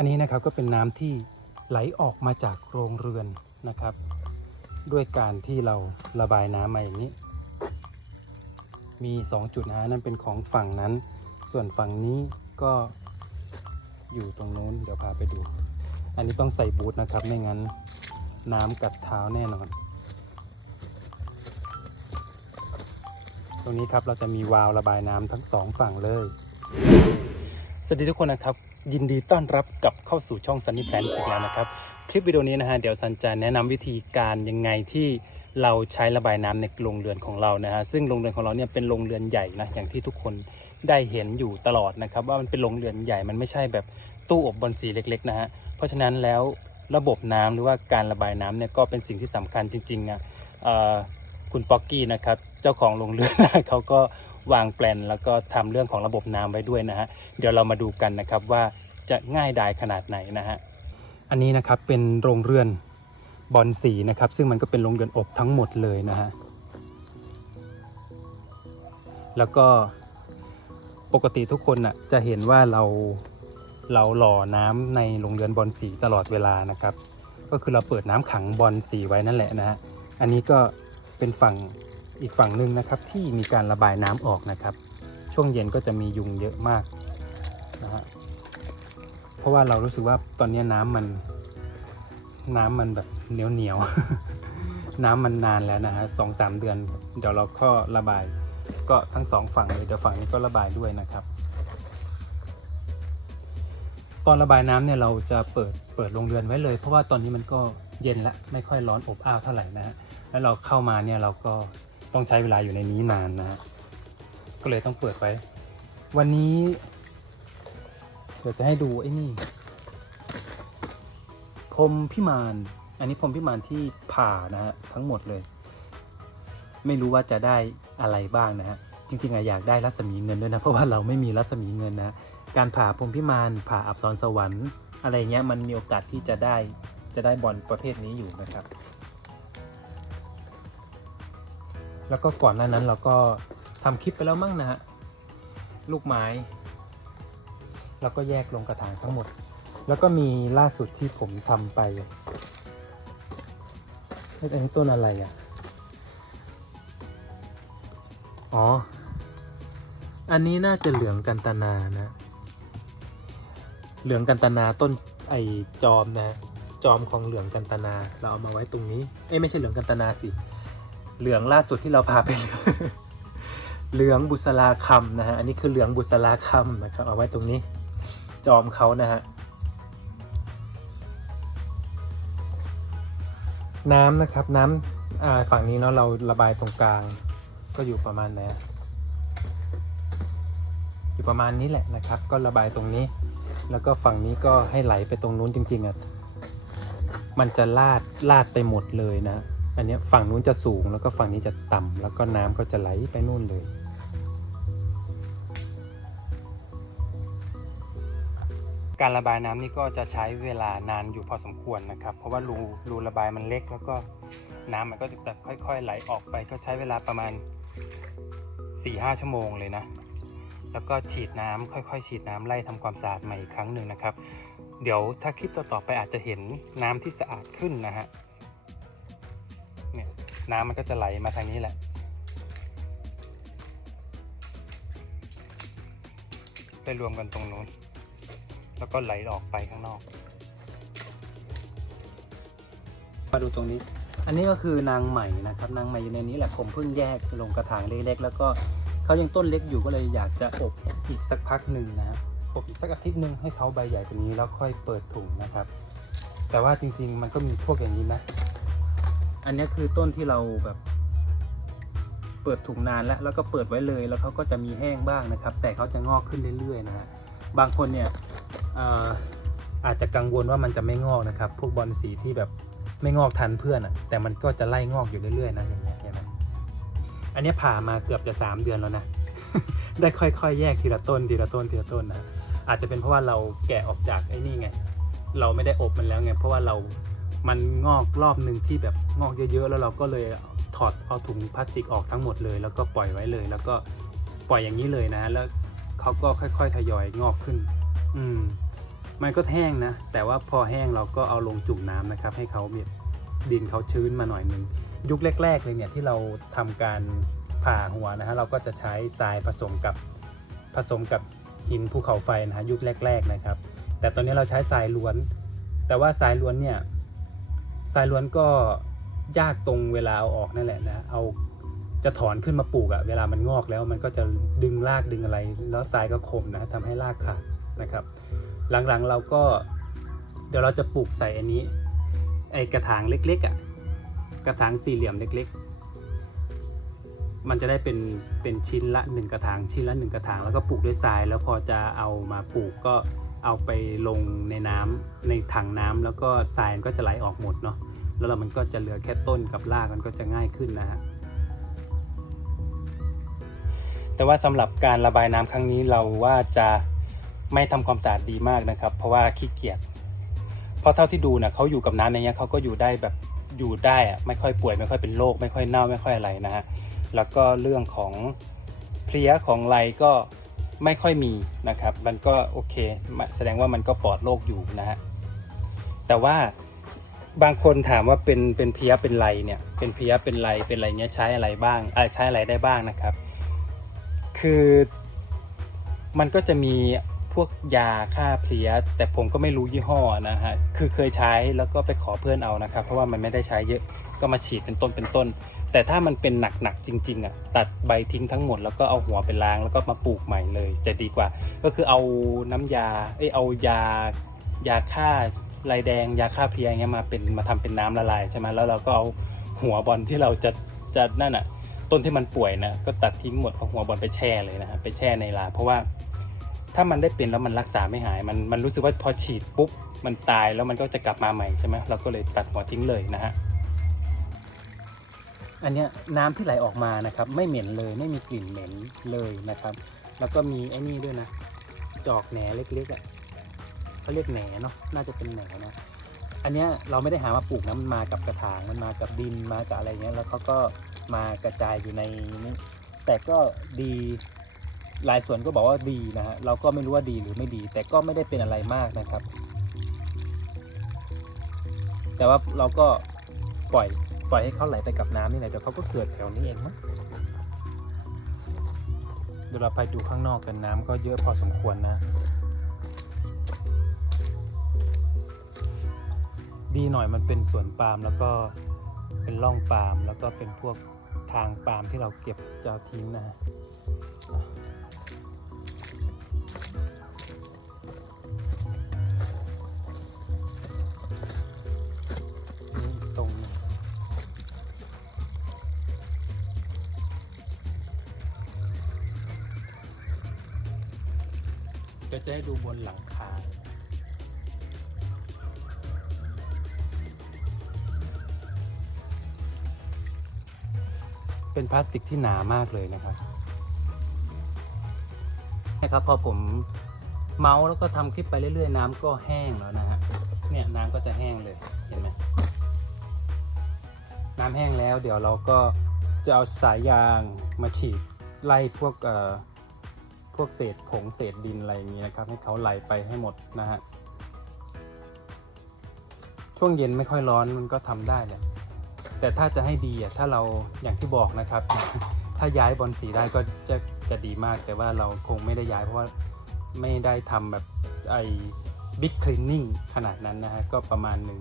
อันนี้นะครับก็เป็นน้ำที่ไหลออกมาจากโรงเรือนนะครับ ด้วยการที่เราระบายน้ำมาอย่างนี้ มี 2 จุดนะฮะนั่นเป็นของฝั่งนั้น ส่วนฝั่งนี้ก็อยู่ตรงนู้นเดี๋ยวพาไปดู อันนี้ต้องใส่บูทนะครับไม่งั้นน้ำกัดเท้าแน่นอน ตรงนี้ครับเราจะมีวาล์วระบายน้ำทั้งสองฝั่งเลย สวัสดีทุกคนนะครับ ยินดีต้อนรับกลับเข้าสู่ช่อง Sunny Plan อีกแล้วนะครับ คลิปวิดีโอนี้นะฮะเดี๋ยวซันจะแนะนำวิธีการยังไงที่เราใช้ระบายน้ำในโรงเรือนของเรานะฮะซึ่งโรงเรือนของเราเนี่ยเป็นโรงเรือนใหญ่นะอย่างที่ทุกคนได้เห็นอยู่ตลอดนะครับ ว่ามันเป็นโรงเรือนใหญ่มันไม่ใช่แบบตู้อบบอลสีเล็กๆนะฮะเพราะฉะนั้นแล้วระบบน้ำหรือว่าการระบายน้ำเนี่ยก็เป็นสิ่งที่สำคัญจริงๆอะอ่อคุณป๊อกกี้นะครับเจ้าของโรงเรือนเขาก็ วางแปลนแล้วก็ทำเรื่องของระบบน้ำไว้ด้วยนะฮะเดี๋ยวเรามาดูกันนะครับว่าจะง่ายดายขนาดไหนนะฮะอันนี้นะครับเป็นโรงเรือนบอลสีนะครับ ซึ่งมันก็เป็นโรงเรือนอบทั้งหมดเลยนะฮะแล้วก็ปกติทุกคนน่ะจะเห็นว่าเราเราหล่อน้ำในโรงเรือนบอลสีตลอดเวลานะครับ ก็คือเราเปิดน้ำขังบอลสีไว้นั่นแหละนะฮะอันนี้ก็เป็นฝั่ง อีกฝั่งหนึ่งนะครับที่มีการระบายน้ำออกนะครับ ช่วงเย็นก็จะมียุงเยอะมากนะฮะเพราะว่าเรารู้สึกว่าตอนนี้น้ำมัน น้ำมันแบบเหนียวเหนียวน้ำมันนานแล้วนะฮะสองสามเดือน เดี๋ยวเราก็ระบาย ก็ทั้งสองฝั่งเลยเดี๋ยวฝั่งนี้ก็ระบายด้วยนะครับ ตอนระบายน้ำเนี่ยเราจะเปิดเปิดโรงเรือนไว้เลย เพราะว่าตอนนี้มันก็เย็นละไม่ค่อยร้อนอบอ้าวเท่าไหร่นะฮะแล้วเราเข้ามาเนี่ยเราก็ ต้องใช้เวลาอยู่ในนี้นานนะฮะก็เลยต้องเปิดไว้วันนี้เดี๋ยวจะให้ดูไอ้นี่พรมพิมานอันนี้พรมพิมานที่ผ่านะฮะทั้งหมดเลย ไม่รู้ว่าจะได้อะไรบ้างนะฮะจริงๆอะอยากได้รัศมีเงินด้วยนะเพราะว่าเราไม่มีรัศมีเงินนะการผ่าพรมพิมานผ่าอับสรสวรรค์ อะไรเงี้ยมันมีโอกาสที่จะได้จะได้บอลประเภทนี้อยู่นะครับ แล้วก็ก่อนหน้านั้นเราก็ทำคลิปไปแล้วมั้งนะฮะลูกไม้ แล้วก็แยกลงกระถางทั้งหมด แล้วก็มีล่าสุดที่ผมทำไปเฮ้ยอันนี้ต้นอะไรอะอ๋อ อันนี้น่าจะเหลืองกันตนานะ เหลืองกันตนาต้นไอจอมนะ จอมของเหลืองกันตนา เราเอามาไว้ตรงนี้ เอ้ไม่ใช่เหลืองกันตนาสิ เหลืองล่าสุดที่เราพาไป เหลืองบุษราคำนะฮะ อันนี้คือเหลืองบุษราคำนะครับ เอาไว้ตรงนี้ จอมเขานะฮะ น้ำนะครับ น้ำฝั่งนี้เนาะเราระบายตรงกลาง ก็อยู่ประมาณไหนอะอยู่ประมาณนี้แหละนะครับ ก็ระบายตรงนี้ แล้วก็ฝั่งนี้ก็ให้ไหลไปตรงนู้นจริงๆอะ มันจะลาดลาดไปหมดเลยนะ อันนี้ฝั่งนู้นจะสูงแล้วก็ฝั่งนี้จะต่ำแล้วก็น้ำก็จะไหลไปนู่นเลย การระบายน้ำนี่ก็จะใช้เวลานานอยู่พอสมควรนะครับ เพราะว่ารูรูระบายมันเล็ก แล้วก็น้ำมันก็จะค่อยๆ ไหลออกไป ก็ใช้เวลาประมาณ 4-5 ชั่วโมงเลยนะ แล้วก็ฉีดน้ำค่อยๆ ฉีดน้ำไล่ทำความสะอาดใหม่อีกครั้งหนึ่งนะครับ เดี๋ยวถ้าคลิปต่อๆไปอาจจะเห็นน้ำที่สะอาดขึ้นนะฮะ น้ำมันก็จะไหลมาทางนี้แหละ ไปรวมกันตรงนู้น แล้วก็ไหลออกไปข้างนอก มาดูตรงนี้ อันนี้ก็คือนางใหม่นะครับ นางใหม่อยู่ในนี้แหละผมเพิ่งแยกลงกระถางเล็กๆแล้วก็เขายังต้นเล็กอยู่ก็เลยอยากจะอบอีกสักพักหนึ่งนะฮะอบอีกสักอาทิตย์หนึ่งให้เขาใบใหญ่กว่านี้แล้วค่อยเปิดถุงนะครับ แต่ว่าจริง ๆ มันก็มีพวกอย่างนี้นะ อันนี้คือต้นที่เราแบบ เปิดถุงนานแล้วแล้วก็เปิดไว้เลย แล้วเขาก็จะมีแห้งบ้างนะครับ แต่เขาจะงอกขึ้นเรื่อยๆนะฮะบางคนเนี่ยอออาจจะกังวลว่ามันจะไม่งอกนะครับ พวกบอลสีที่แบบไม่งอกทันเพื่อนอะ่ะ แต่มันก็จะไล่งอกอยู่เรื่อยๆนะอย่างเงี้ยเห็นไหมอันนี้ผ่ามาเกือบจะ 3 เดือนแล้วนะ ได้ค่อยๆ แยกทีละต้นทีละต้นทีละต้นนะ อาจจะเป็นเพราะว่าเราแกะออกจากไอ้นี่ไง เราไม่ได้อบมันแล้วไง เพราะว่าเรา มันงอกรอบหนึ่งที่แบบงอกเยอะๆ แล้วเราก็เลยถอดเอาถุงพลาสติกออกทั้งหมดเลย แล้วก็ปล่อยไว้เลย แล้วก็ปล่อยอย่างนี้เลยนะ แล้วเขาก็ค่อยๆทยอยงอกขึ้น อืม มันก็แห้งนะ แต่ว่าพอแห้งเราก็เอาลงจุ่มน้ำนะครับ ให้เขาแบบดินเขาชื้นมาหน่อยหนึ่งยุคแรก ๆ เลยเนี่ยที่เราทำการผ่าหัวนะฮะเราก็จะใช้ทรายผสมกับผสมกับหินภูเขาไฟนะฮะยุคแรก ๆนะครับ แต่ตอนนี้เราใช้ทรายล้วน แต่ว่าทรายล้วนเนี่ย ทรายล้วนก็ยากตรงเวลาเอาออกนั่นแหละนะ เอาจะถอนขึ้นมาปลูกอะเวลามันงอกแล้วมันก็จะดึงรากดึงอะไร แล้วทรายก็คมนะทำให้รากขาดนะครับ หลังๆเราก็เดี๋ยวเราจะปลูกใส่อันนี้ ไอกระถางเล็กๆอะ่ะกระถางสี่เหลี่ยมเล็ก ๆ มันจะได้เป็นเป็นชิ้นละหนึ่งกระถางชิ้นละหนึ่งกระถางแล้วก็ปลูกด้วยทราย แล้วพอจะเอามาปลูกก็ เอาไปลงในน้ำในถังน้ำแล้วก็ทรายมันก็จะไหลออกหมดเนาะแล้วเรามันก็จะเหลือแค่ต้นกับรากมันก็จะง่ายขึ้นนะฮะแต่ว่าสำหรับการระบายน้ำครั้งนี้เราว่าจะไม่ทำความสะอาดดีมากนะครับ เพราะว่าขี้เกียจเพราะเท่าที่ดูนะเขาอยู่กับน้ำในเนี้ยเขาก็อยู่ได้แบบอยู่ได้อะไม่ค่อยป่วย ไม่ค่อยเป็นโรคไม่ค่อยเน่าไม่ค่อยอะไรนะฮะแล้วก็เรื่องของเพลี้ยของไรก็ ไม่ค่อยมีนะครับ มันก็โอเค แสดงว่ามันก็ปลอดโรคอยู่นะฮะ แต่ว่าบางคนถามว่าเป็นเป็นเพลี้ยเป็นไรเนี่ย เป็นเพลี้ยเป็นไรเป็นไรเนี้ยใช้อะไรบ้างใช้อะไรได้บ้างนะครับ คือมันก็จะมีพวกยาฆ่าเพลี้ยแต่ผมก็ไม่รู้ยี่ห้อนะฮะ คือเคยใช้แล้วก็ไปขอเพื่อนเอานะครับ เพราะว่ามันไม่ได้ใช้เยอะ ก็มาฉีดเป็นต้นเป็นต้น แต่ถ้ามันเป็นหนักๆจริงๆอะตัดใบทิ้งทั้งหมดแล้วก็เอาหัวไปล้างแล้วก็มาปลูกใหม่เลย จะดีกว่า ก็คือเอาน้ำยาเอ้ยเอายายาฆ่าลายแดง ยาฆ่าเพลี้ยอย่างเงี้ยมาเป็นมาทำเป็นน้ำละลายใช่ไหมแล้วเราก็เอาหัวบอลที่เราจะจะนั่นอะต้นที่มันป่วยนะก็ตัดทิ้งหมดเอาหัวบอลไปแช่เลยนะฮะไปแช่ในลา เพราะว่าถ้ามันได้เป็นแล้วมันรักษาไม่หาย มันมันรู้สึกว่าพอฉีดปุ๊บมันตายแล้วมันก็จะกลับมาใหม่ใช่ไหมเราก็เลยตัดหัวทิ้งเลยนะฮะ อันเนี้ยน้ำที่ไหลออกมานะครับ ไม่เหม็นเลยไม่มีกลิ่นเหม็นเลยนะครับ แล้วก็มีไอ้นี่ด้วยนะ จอกแหนเล็กๆอะเขาเรียกแหนเนาะน่าจะเป็นแหนนะอันเนี้ยเราไม่ได้หามาปลูกนะมันมากับกระถางมันมากับดินมากับอะไรเงี้ยแล้วเขาก็มากระจายอยู่ในนี้แต่ก็ดีหลายส่วนก็บอกว่าดีนะฮะเราก็ไม่รู้ว่าดีหรือไม่ดี แต่ก็ไม่ได้เป็นอะไรมากนะครับ แต่ว่าเราก็ปล่อย ปล่อยให้เขาไหลไปกับน้ำนี่แหละเดี๋ยวเขาก็เกิดแถวนี้เองมั้งเดี๋ยวเราไปดูข้างนอกกันน้ำก็เยอะพอสมควรนะ ดีหน่อยมันเป็นสวนปาล์มแล้วก็เป็นร่องปาล์มแล้วก็เป็นพวกทางปาล์มที่เราเก็บจะเอาทิ้งนะ เดี๋ยวจะให้ดูบนหลังคาเป็นพลาสติกที่หนามากเลยนะครับนะครับพอผมเมาส์แล้วก็ทำคลิปไปเรื่อยๆ น้ำก็แห้งแล้วนะฮะเนี่ยน้ำก็จะแห้งเลยเห็นไหมน้ำแห้งแล้ว เดี๋ยวเราก็จะเอาสายยางมาฉีดไล่พวกเอ่อ พวกเศษผงเศษดินอะไรอย่างนี้นะครับ ให้เขาไหลไปให้หมดนะฮะช่วงเย็นไม่ค่อยร้อนมันก็ทำได้แหละแต่ถ้าจะให้ดีอะถ้าเราอย่างที่บอกนะครับ ถ้าย้ายบอลสีได้ก็จะจะดีมาก แต่ว่าเราคงไม่ได้ย้ายเพราะว่าไม่ได้ทำแบบไอ้บิ๊กคลีนนิ่งขนาดนั้นนะฮะก็ประมาณหนึ่ง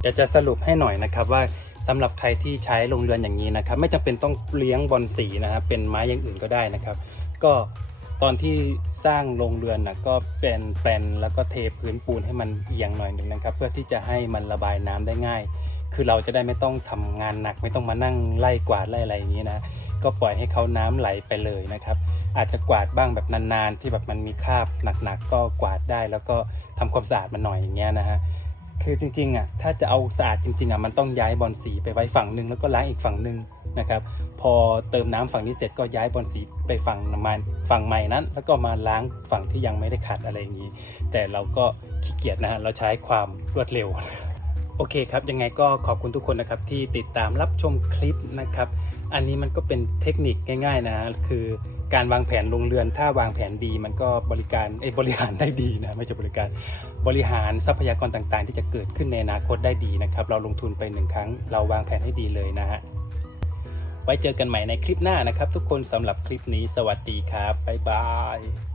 เดี๋ยวจะสรุปให้หน่อยนะครับว่า สำหรับใครที่ใช้โรงเรือนอย่างนี้นะครับ ไม่จำเป็นต้องเลี้ยงบอลสีนะครับเป็นไม้อย่างอื่นก็ได้นะครับ ก็ตอนที่สร้างโรงเรือนนะก็เป็นแปลนแล้วก็เทพื้นปูนให้มันเอียงหน่อยหนึ่งนะครับ เพื่อที่จะให้มันระบายน้ำได้ง่าย คือเราจะได้ไม่ต้องทำงานหนัก ไม่ต้องมานั่งไล่กวาดไล่อะไรอย่างนี้นะก็ปล่อยให้เขาน้ำไหลไปเลยนะครับ อาจจะกวาดบ้างแบบนานๆ ที่แบบมันมีคราบหนักๆก็กวาดได้ แล้วก็ทำความสะอาดมันหน่อยอย่างเงี้ยนะฮะ คือจริงๆอะถ้าจะเอาสะอาดจริงๆอะมันต้องย้ายบอลสีไปไว้ฝั่งหนึ่งแล้วก็ล้างอีกฝั่งหนึ่งนะครับพอเติมน้ำฝั่งนี้เสร็จก็ย้ายบอลสีไปฝั่งมันฝั่งใหม่นั้น แล้วก็มาล้างฝั่งที่ยังไม่ได้ขัดอะไรอย่างนี้ แต่เราก็ขี้เกียจนะฮะเราใช้ความรวดเร็ว โอเคครับ ยังไงก็ขอบคุณทุกคนนะครับที่ติดตามรับชมคลิปนะครับ อันนี้มันก็เป็นเทคนิคง่าย ๆ นะ คือการวางแผนลงเรือน ถ้าวางแผนดีมันก็บริการเอ้บริหารได้ดีนะไม่ใช่บริการบริหารทรัพยากรต่างๆ ที่จะเกิดขึ้นในอนาคตได้ดีนะครับ เราลงทุนไปหนึ่งครั้ง เราวางแผนให้ดีเลยนะฮะไว้เจอกันใหม่ในคลิปหน้านะครับ ทุกคนสำหรับคลิปนี้สวัสดีครับบ๊ายบาย